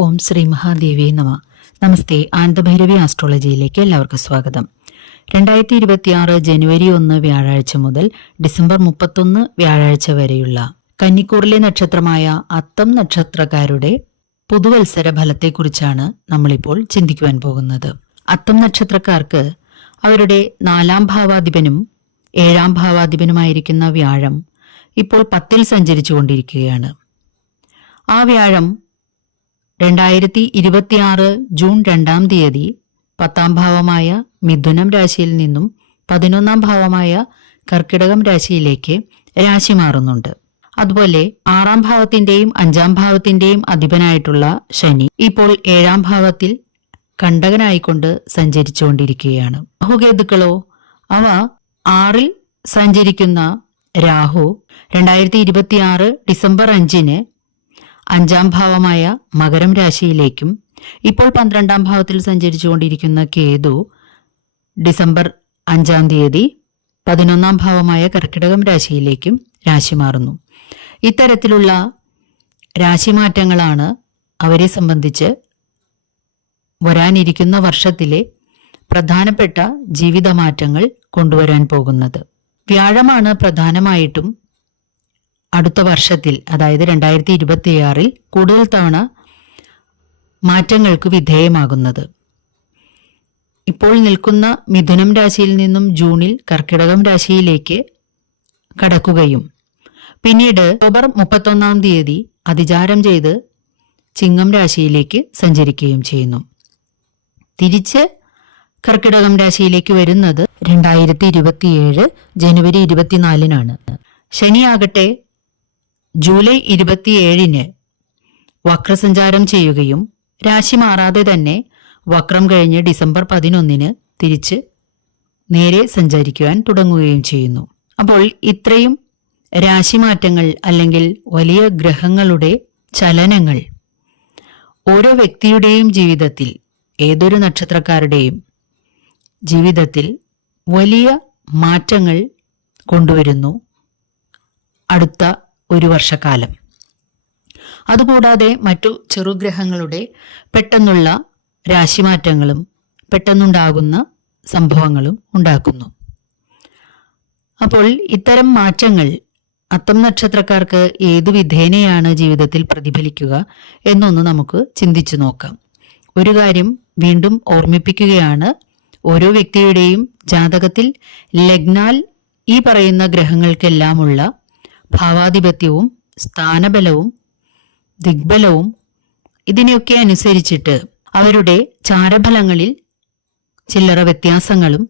ഓം ശ്രീ മഹാദേവി നമ. നമസ്തേ. ആനന്ദഭൈരവി ആസ്ട്രോളജിയിലേക്ക് എല്ലാവർക്കും സ്വാഗതം. 2026 ജനുവരി 1 വ്യാഴാഴ്ച മുതൽ ഡിസംബർ 31 വ്യാഴാഴ്ച വരെയുള്ള കന്നിക്കൂറിലെ നക്ഷത്രമായ അത്തം നക്ഷത്രക്കാരുടെ പുതുവത്സര ഫലത്തെക്കുറിച്ചാണ് നമ്മളിപ്പോൾ ചിന്തിക്കുവാൻ പോകുന്നത്. അത്തം നക്ഷത്രക്കാർക്ക് അവരുടെ 4ാം ഭാവാധിപനും 7ാം ഭാവാധിപനുമായിരിക്കുന്ന വ്യാഴം ഇപ്പോൾ 10ൽ സഞ്ചരിച്ചു കൊണ്ടിരിക്കുകയാണ്. ആ വ്യാഴം 2026 ജൂൺ 2-ാം തീയതി 10ാം ഭാവമായ മിഥുനം രാശിയിൽ നിന്നും 11ാം ഭാവമായ കർക്കിടകം രാശിയിലേക്ക് രാശി മാറുന്നുണ്ട്. അതുപോലെ 6ാം ഭാവത്തിന്റെയും 5ാം ഭാവത്തിന്റെയും അധിപനായിട്ടുള്ള ശനി ഇപ്പോൾ 7ാം ഭാവത്തിൽ കണ്ടകനായിക്കൊണ്ട് സഞ്ചരിച്ചുകൊണ്ടിരിക്കുകയാണ്. രാഹുകേതുക്കളോ അവ 6ൽ സഞ്ചരിക്കുന്ന രാഹു 2026 ഡിസംബർ 5-ന് 5ാം ഭാവമായ മകരം രാശിയിലേക്കും ഇപ്പോൾ 12ാം ഭാവത്തിൽ സഞ്ചരിച്ചുകൊണ്ടിരിക്കുന്ന കേതു ഡിസംബർ 5-ാം തീയതി 11ാം ഭാവമായ കർക്കിടകം രാശിയിലേക്കും രാശി മാറുന്നു. ഇത്തരത്തിലുള്ള രാശിമാറ്റങ്ങളാണ് അവരെ സംബന്ധിച്ച് വരാനിരിക്കുന്ന വർഷത്തിലെ പ്രധാനപ്പെട്ട ജീവിതമാറ്റങ്ങൾ കൊണ്ടുവരാൻ പോകുന്നത്. വ്യാഴമാണ് പ്രധാനമായിട്ടും അടുത്ത വർഷത്തിൽ, അതായത് 2026 കൂടുതൽ തവണ മാറ്റങ്ങൾക്ക് വിധേയമാകുന്നത്. ഇപ്പോൾ നിൽക്കുന്ന മിഥുനം രാശിയിൽ നിന്നും ജൂണിൽ കർക്കിടകം രാശിയിലേക്ക് കടക്കുകയും പിന്നീട് ഒക്ടോബർ 31-ാം തീയതി അതിചാരം ചെയ്ത് ചിങ്ങം രാശിയിലേക്ക് സഞ്ചരിക്കുകയും ചെയ്യുന്നു. തിരിച്ച് കർക്കിടകം രാശിയിലേക്ക് വരുന്നത് 2027 ജനുവരി 24-നാണ്. ശനിയാകട്ടെ ജൂലൈ 27-ന് വക്രസഞ്ചാരം ചെയ്യുകയും രാശി മാറാതെ തന്നെ വക്രം കഴിഞ്ഞ് ഡിസംബർ 11-ന് തിരിച്ച് നേരെ സഞ്ചരിക്കുവാൻ തുടങ്ങുകയും ചെയ്യുന്നു. അപ്പോൾ ഇത്രയും രാശിമാറ്റങ്ങൾ അല്ലെങ്കിൽ വലിയ ഗ്രഹങ്ങളുടെ ചലനങ്ങൾ ഓരോ വ്യക്തിയുടെയും ജീവിതത്തിൽ, ഏതൊരു നക്ഷത്രക്കാരുടെയും ജീവിതത്തിൽ വലിയ മാറ്റങ്ങൾ കൊണ്ടുവരുന്നു അടുത്ത ഒരു വർഷക്കാലം. അതുകൂടാതെ മറ്റു ചെറുഗ്രഹങ്ങളുടെ പെട്ടെന്നുള്ള രാശിമാറ്റങ്ങളും പെട്ടെന്നുണ്ടാകുന്ന സംഭവങ്ങളും ഉണ്ടാക്കുന്നു. അപ്പോൾ ഇത്തരം മാറ്റങ്ങൾ അത്തം നക്ഷത്രക്കാർക്ക് ഏതു വിധേനയാണ് ജീവിതത്തിൽ പ്രതിഫലിക്കുക എന്നൊന്ന് നമുക്ക് ചിന്തിച്ചു നോക്കാം. ഒരു കാര്യം വീണ്ടും ഓർമ്മിപ്പിക്കുകയാണ്. ഓരോ വ്യക്തിയുടെയും ജാതകത്തിൽ ലഗ്നാൽ ഈ പറയുന്ന ഗ്രഹങ്ങൾക്കെല്ലാമുള്ള ഭാവാധിപത്യവും സ്ഥാനബലവും ദിഗ്ബലവും ഇതിനെയൊക്കെ അനുസരിച്ചിട്ട് അവരുടെ ചാരഫലങ്ങളിൽ ചില്ലറ വ്യത്യാസങ്ങളും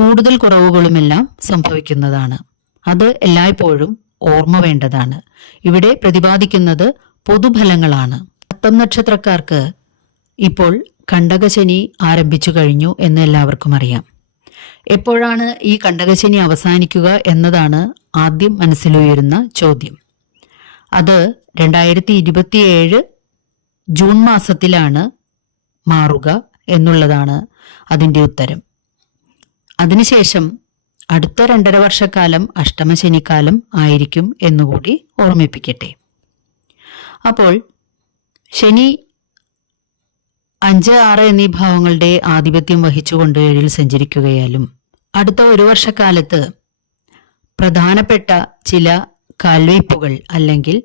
കൂടുതൽ കുറവുകളുമെല്ലാം സംഭവിക്കുന്നതാണ്. അത് എല്ലായ്പ്പോഴും ഓർമ്മ വേണ്ടതാണ്. ഇവിടെ പ്രതിപാദിക്കുന്നത് പൊതുഫലങ്ങളാണ്. അത്തം നക്ഷത്രക്കാർക്ക് ഇപ്പോൾ കണ്ടകശനി ആരംഭിച്ചു കഴിഞ്ഞു എന്ന് എല്ലാവർക്കും അറിയാം. എപ്പോഴാണ് ഈ കണ്ടകശനി അവസാനിക്കുക എന്നതാണ് ആദ്യം മനസ്സിലുയരുന്ന ചോദ്യം. അത് 2027 ജൂൺ മാസത്തിലാണ് മാറുക എന്നുള്ളതാണ് അതിൻ്റെ ഉത്തരം. അതിനുശേഷം അടുത്ത 2.5 വർഷക്കാലം അഷ്ടമശനിക്കാലം ആയിരിക്കും എന്നുകൂടി ഓർമ്മിപ്പിക്കട്ടെ. അപ്പോൾ ശനി 5, 6 എന്നീ ഭാവങ്ങളുടെ ആധിപത്യം വഹിച്ചുകൊണ്ട് 7-ൽ സഞ്ചരിക്കുകയാലും അടുത്ത ഒരു വർഷക്കാലത്ത് പ്രധാനപ്പെട്ട ചില കാൽവയ്പുകൾ അല്ലെങ്കിൽ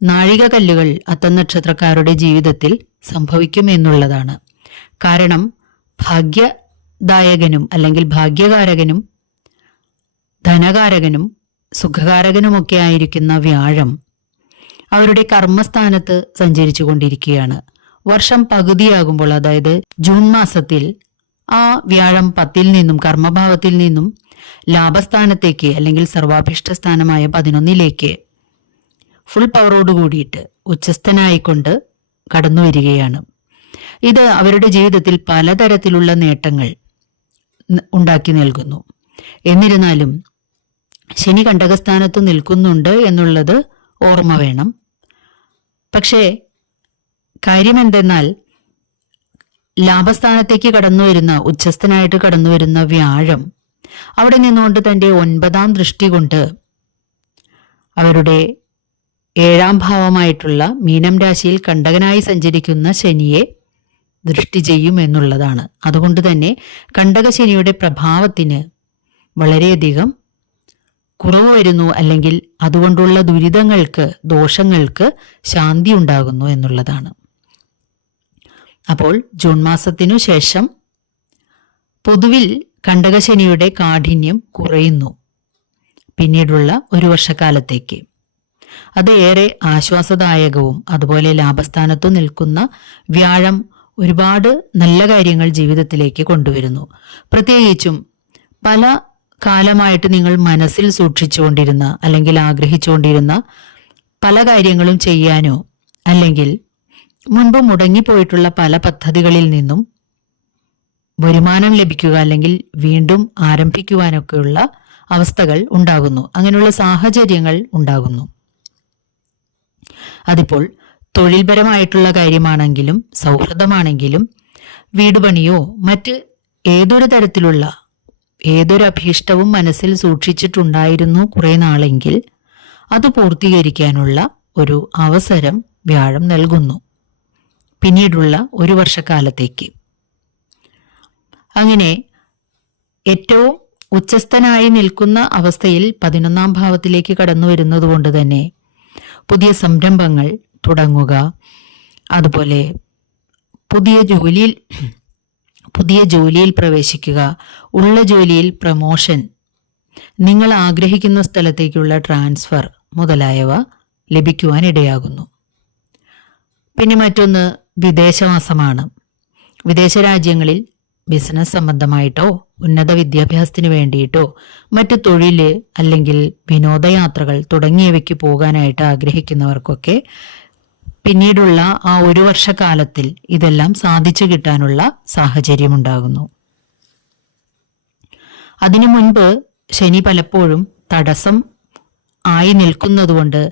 നാഴികക്കല്ലുകൾ അത്തം നക്ഷത്രക്കാരുടെ ജീവിതത്തിൽ സംഭവിക്കും എന്നുള്ളതാണ്. കാരണം ഭാഗ്യദായകനും അല്ലെങ്കിൽ ഭാഗ്യകാരകനും ധനകാരകനും സുഖകാരകനുമൊക്കെ ആയിരിക്കുന്ന വ്യാഴം അവരുടെ കർമ്മസ്ഥാനത്ത് സഞ്ചരിച്ചു കൊണ്ടിരിക്കുകയാണ്. വർഷം പകുതിയാകുമ്പോൾ, അതായത് ജൂൺ മാസത്തിൽ ആ വ്യാഴം 10-ൽ നിന്നും കർമ്മഭാവത്തിൽ നിന്നും ലാഭസ്ഥാനത്തേക്ക് അല്ലെങ്കിൽ സർവാഭിഷ്ട സ്ഥാനമായ 11-ലേക്ക് ഫുൾ പവറോട് കൂടിയിട്ട് ഉച്ചസ്ഥനായിക്കൊണ്ട് കടന്നു വരികയാണ്. ഇത് അവരുടെ ജീവിതത്തിൽ പലതരത്തിലുള്ള നേട്ടങ്ങൾ ഉണ്ടാക്കി നൽകുന്നു. എന്നിരുന്നാലും ശനി കണ്ടകസ്ഥാനത്ത് നിൽക്കുന്നുണ്ട് എന്നുള്ളത് ഓർമ്മ വേണം. പക്ഷേ കാര്യമെന്തെന്നാൽ ലാഭസ്ഥാനത്തേക്ക് കടന്നുവരുന്ന, ഉച്ചസ്ഥനായിട്ട് കടന്നുവരുന്ന വ്യാഴം അവിടെ നിന്നുകൊണ്ട് തൻ്റെ 9ാം ദൃഷ്ടി കൊണ്ട് അവരുടെ ഏഴാം ഭാവമായിട്ടുള്ള മീനം രാശിയിൽ കണ്ടകനായി സഞ്ചരിക്കുന്ന ശനിയെ ദൃഷ്ടി ചെയ്യും എന്നുള്ളതാണ്. അതുകൊണ്ട് തന്നെ കണ്ടകശനിയുടെ പ്രഭാവത്തിന് വളരെയധികം കുറവ് വരുന്നു, അല്ലെങ്കിൽ അതുകൊണ്ടുള്ള ദുരിതങ്ങൾക്ക്, ദോഷങ്ങൾക്ക് ശാന്തി ഉണ്ടാകുന്നു എന്നുള്ളതാണ്. അപ്പോൾ ജൂൺ മാസത്തിനു ശേഷം പൊതുവിൽ കണ്ടകശനിയുടെ കാഠിന്യം കുറയുന്നു പിന്നീടുള്ള ഒരു വർഷക്കാലത്തേക്ക്. അത് ഏറെ ആശ്വാസദായകവും, അതുപോലെ ലാഭസ്ഥാനത്തു നിൽക്കുന്ന വ്യാഴം ഒരുപാട് നല്ല കാര്യങ്ങൾ ജീവിതത്തിലേക്ക് കൊണ്ടുവരുന്നു. പ്രത്യേകിച്ചും പല കാലമായിട്ട് നിങ്ങൾ മനസ്സിൽ സൂക്ഷിച്ചുകൊണ്ടിരുന്ന അല്ലെങ്കിൽ ആഗ്രഹിച്ചുകൊണ്ടിരുന്ന പല കാര്യങ്ങളും ചെയ്യാനോ, അല്ലെങ്കിൽ മുൻപ് മുടങ്ങിപ്പോയിട്ടുള്ള പല പദ്ധതികളിൽ നിന്നും വരുമാനം ലഭിക്കുക, അല്ലെങ്കിൽ വീണ്ടും ആരംഭിക്കുവാനൊക്കെയുള്ള അവസ്ഥകൾ ഉണ്ടാകുന്നു. അങ്ങനെയുള്ള സാഹചര്യങ്ങൾ ഉണ്ടാകുന്നു. അതിപ്പോൾ തൊഴിൽപരമായിട്ടുള്ള കാര്യമാണെങ്കിലും സൗഹൃദമാണെങ്കിലും വീട് പണിയോ മറ്റ് ഏതൊരു തരത്തിലുള്ള ഏതൊരു അഭീഷ്ടവും മനസ്സിൽ സൂക്ഷിച്ചിട്ടുണ്ടായിരുന്നു കുറെ നാളെങ്കിൽ അത് പൂർത്തീകരിക്കാനുള്ള ഒരു അവസരം വ്യാഴം നൽകുന്നു പിന്നീടുള്ള ഒരു വർഷക്കാലത്തേക്ക്. അങ്ങനെ ഏറ്റവും ഉച്ചസ്ഥനായി നിൽക്കുന്ന അവസ്ഥയിൽ 11ാം ഭാവത്തിലേക്ക് കടന്നു വരുന്നത് കൊണ്ട് തന്നെ പുതിയ സംരംഭങ്ങൾ തുടങ്ങുക, അതുപോലെ പുതിയ ജോലിയിൽ പ്രവേശിക്കുക, ഉള്ള ജോലിയിൽ പ്രമോഷൻ, നിങ്ങൾ ആഗ്രഹിക്കുന്ന സ്ഥലത്തേക്കുള്ള ട്രാൻസ്ഫർ മുതലായവ ലഭിക്കുവാനിടയാകുന്നു. പിന്നെ മറ്റൊന്ന് വിദേശവാസമാണ്. വിദേശ രാജ്യങ്ങളിൽ ബിസിനസ് സംബന്ധമായിട്ടോ ഉന്നത വിദ്യാഭ്യാസത്തിന് വേണ്ടിയിട്ടോ മറ്റ് തൊഴില് അല്ലെങ്കിൽ വിനോദയാത്രകൾ തുടങ്ങിയവയ്ക്ക് പോകാനായിട്ട് ആഗ്രഹിക്കുന്നവർക്കൊക്കെ പിന്നീടുള്ള ആ ഒരു വർഷക്കാലത്തിൽ ഇതെല്ലാം സാധിച്ചു കിട്ടാനുള്ള സാഹചര്യമുണ്ടാകുന്നു. അതിനു മുൻപ് ശനി പലപ്പോഴും തടസ്സം ആയി നിൽക്കുന്നതുകൊണ്ട്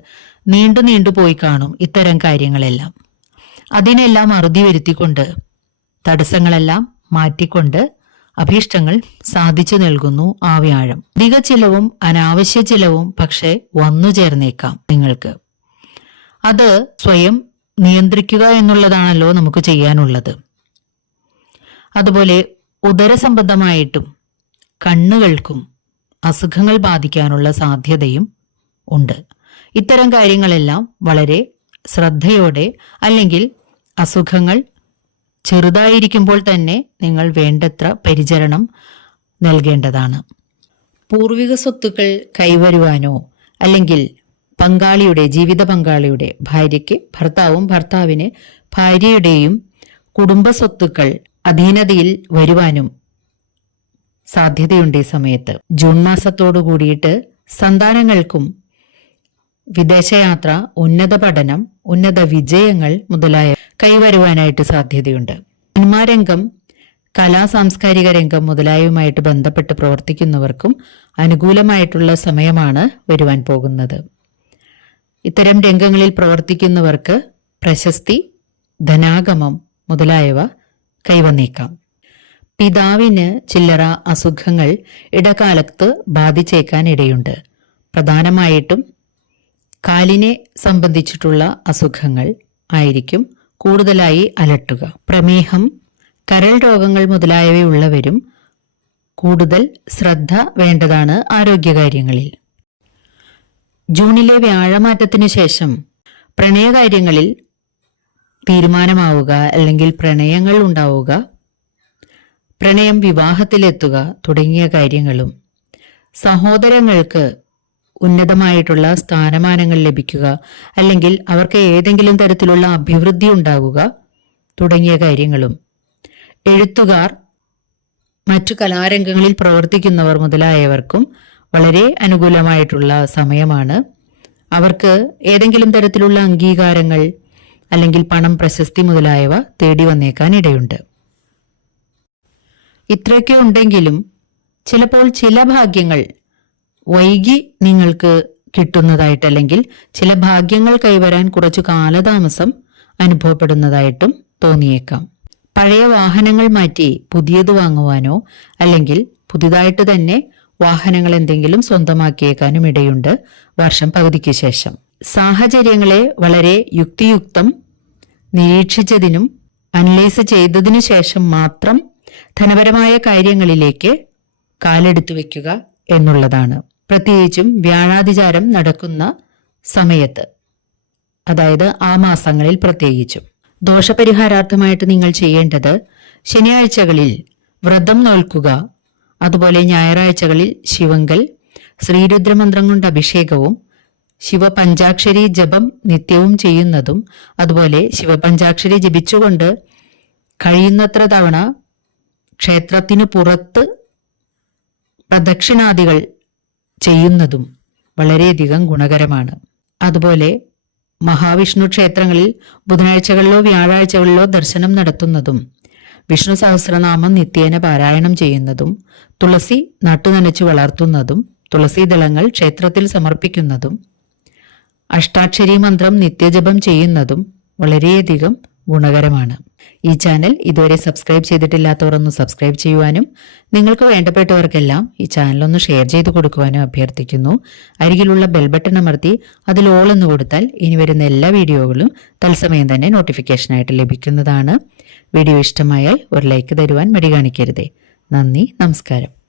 നീണ്ടു പോയി കാണും ഇത്തരം കാര്യങ്ങളെല്ലാം. അതിനെല്ലാം അറുതി വരുത്തിക്കൊണ്ട് തടസ്സങ്ങളെല്ലാം മാറ്റിക്കൊണ്ട് അഭീഷ്ടങ്ങൾ സാധിച്ചു നൽകുന്നു ആ വ്യാഴം. അധിക ചിലവും അനാവശ്യ ചിലവും പക്ഷെ വന്നു ചേർന്നേക്കാം നിങ്ങൾക്ക്. അത് സ്വയം നിയന്ത്രിക്കുക എന്നുള്ളതാണല്ലോ നമുക്ക് ചെയ്യാനുള്ളത്. അതുപോലെ ഉദരസംബന്ധമായിട്ടും കണ്ണുകൾക്കും അസുഖങ്ങൾ ബാധിക്കാനുള്ള സാധ്യതയും ഉണ്ട്. ഇത്തരം കാര്യങ്ങളെല്ലാം വളരെ ശ്രദ്ധയോടെ, അല്ലെങ്കിൽ അസുഖങ്ങൾ ചെറുതായിരിക്കുമ്പോൾ തന്നെ നിങ്ങൾ വേണ്ടത്ര പരിചരണം നൽകേണ്ടതാണ്. പൂർവിക സ്വത്തുക്കൾ കൈവരുവാനോ, അല്ലെങ്കിൽ ജീവിത പങ്കാളിയുടെ ഭാര്യയ്ക്ക് ഭർത്താവും ഭർത്താവിന് ഭാര്യയുടെയും കുടുംബ സ്വത്തുക്കൾ അധീനതയിൽ വരുവാനും സാധ്യതയുണ്ട്. ഈ സമയത്ത് ജൂൺ മാസത്തോടു കൂടിയിട്ട് സന്താനങ്ങൾക്കും വിദേശയാത്ര, ഉന്നത പഠനം, ഉന്നത വിജയങ്ങൾ മുതലായ കൈവരുവാനായിട്ട് സാധ്യതയുണ്ട്. സിനിമാരംഗം, കലാ സാംസ്കാരിക രംഗം മുതലായവയുമായിട്ട് ബന്ധപ്പെട്ട് പ്രവർത്തിക്കുന്നവർക്കും അനുകൂലമായിട്ടുള്ള സമയമാണ് വരുവാൻ പോകുന്നത്. ഇത്തരം രംഗങ്ങളിൽ പ്രവർത്തിക്കുന്നവർക്ക് പ്രശസ്തി, ധനാഗമം മുതലായവ കൈവന്നേക്കാം. പിതാവിന് ചില്ലറ അസുഖങ്ങൾ ഇടക്കാലത്ത് ബാധിച്ചേക്കാൻ ഇടയുണ്ട്. പ്രധാനമായിട്ടും കാലിനെ സംബന്ധിച്ചിട്ടുള്ള അസുഖങ്ങൾ ആയിരിക്കും കൂടുതലായി അലട്ടുക. പ്രമേഹം, കരൾ രോഗങ്ങൾ മുതലായവയുള്ളവരും കൂടുതൽ ശ്രദ്ധ വേണ്ടതാണ് ആരോഗ്യകാര്യങ്ങളിൽ. ജൂണിലെ വ്യാഴമാറ്റത്തിനു ശേഷം പ്രണയകാര്യങ്ങളിൽ തീരുമാനമാവുക, അല്ലെങ്കിൽ പ്രണയങ്ങൾ ഉണ്ടാവുക, പ്രണയം വിവാഹത്തിലെത്തുക തുടങ്ങിയ കാര്യങ്ങളും, സഹോദരങ്ങൾക്ക് ഉന്നതമായിട്ടുള്ള സ്ഥാനമാനങ്ങൾ ലഭിക്കുക, അല്ലെങ്കിൽ അവർക്ക് ഏതെങ്കിലും തരത്തിലുള്ള അഭിവൃദ്ധി ഉണ്ടാകുക തുടങ്ങിയ കാര്യങ്ങളും, എഴുത്തുകാർ, മറ്റു കലാരംഗങ്ങളിൽ പ്രവർത്തിക്കുന്നവർ മുതലായവർക്കും വളരെ അനുകൂലമായിട്ടുള്ള സമയമാണ്. അവർക്ക് ഏതെങ്കിലും തരത്തിലുള്ള അംഗീകാരങ്ങൾ, അല്ലെങ്കിൽ പണം, പ്രശസ്തി മുതലായവ തേടി വന്നേക്കാൻ ഇടയുണ്ട്. ഇത്രയൊക്കെ ഉണ്ടെങ്കിലും ചിലപ്പോൾ ചില ഭാഗ്യങ്ങൾ വൈകി നിങ്ങൾക്ക് കിട്ടുന്നതായിട്ട്, അല്ലെങ്കിൽ ചില ഭാഗ്യങ്ങൾ കൈവരാൻ കുറച്ചു കാലതാമസം അനുഭവപ്പെടുന്നതായിട്ടും തോന്നിയേക്കാം. പഴയ വാഹനങ്ങൾ മാറ്റി പുതിയത് വാങ്ങുവാനോ, അല്ലെങ്കിൽ പുതിയതായിട്ട് തന്നെ വാഹനങ്ങൾ എന്തെങ്കിലും സ്വന്തമാക്കിയേക്കാനും ഇടയുണ്ട് വർഷം പകുതിക്ക് ശേഷം. സാഹചര്യങ്ങളെ വളരെ യുക്തിയുക്തം നിരീക്ഷിച്ചതിനും അനലൈസ് ചെയ്തതിനു ശേഷം മാത്രം ധനപരമായ കാര്യങ്ങളിലേക്ക് കാലെടുത്തു വയ്ക്കുക എന്നുള്ളതാണ്. പ്രത്യേകിച്ചും വ്യാഴാതിചാരം നടക്കുന്ന സമയത്ത്, അതായത് ആ മാസങ്ങളിൽ പ്രത്യേകിച്ചും. ദോഷപരിഹാരാർത്ഥമായിട്ട് നിങ്ങൾ ചെയ്യേണ്ടത് ശനിയാഴ്ചകളിൽ വ്രതം നോൽക്കുക, അതുപോലെ ഞായറാഴ്ചകളിൽ ശിവങ്കൽ, ശ്രീരുദ്രമന്ത്രം കൊണ്ട് അഭിഷേകവും ശിവപഞ്ചാക്ഷരി ജപം നിത്യവും ചെയ്യുന്നതും, അതുപോലെ ശിവപഞ്ചാക്ഷരി ജപിച്ചുകൊണ്ട് കഴിയുന്നത്ര തവണ ക്ഷേത്രത്തിനു പുറത്ത് പ്രദക്ഷിണാദികൾ ചെയ്യുന്നതും വളരെയധികം ഗുണകരമാണ്. അതുപോലെ മഹാവിഷ്ണു ക്ഷേത്രങ്ങളിൽ ബുധനാഴ്ചകളിലോ വ്യാഴാഴ്ചകളിലോ ദർശനം നടത്തുന്നതും വിഷ്ണു സഹസ്രനാമം നിത്യേന പാരായണം ചെയ്യുന്നതും തുളസി നട്ടുനനച്ചു വളർത്തുന്നതും തുളസീദളങ്ങൾ ക്ഷേത്രത്തിൽ സമർപ്പിക്കുന്നതും അഷ്ടാക്ഷരി മന്ത്രം നിത്യജപം ചെയ്യുന്നതും വളരെയധികം ഗുണകരമാണ്. ഈ ചാനൽ ഇതുവരെ സബ്സ്ക്രൈബ് ചെയ്തിട്ടില്ലാത്തവർ ഒന്ന് സബ്സ്ക്രൈബ് ചെയ്യുവാനും നിങ്ങൾക്ക് വേണ്ടപ്പെട്ടവർക്കെല്ലാം ഈ ചാനലൊന്ന് ഷെയർ ചെയ്ത് കൊടുക്കുവാനും അഭ്യർത്ഥിക്കുന്നു. അരികിലുള്ള ബെൽ ബട്ടൺ അമർത്തി അതിൽ ഓൾ എന്ന് കൊടുത്താൽ ഇനി വരുന്ന എല്ലാ വീഡിയോകളും തത്സമയം തന്നെ നോട്ടിഫിക്കേഷനായിട്ട് ലഭിക്കുന്നതാണ്. വീഡിയോ ഇഷ്ടമായാൽ ഒരു ലൈക്ക് തരുവാൻ മടി കാണിക്കരുതേ. നന്ദി, നമസ്കാരം.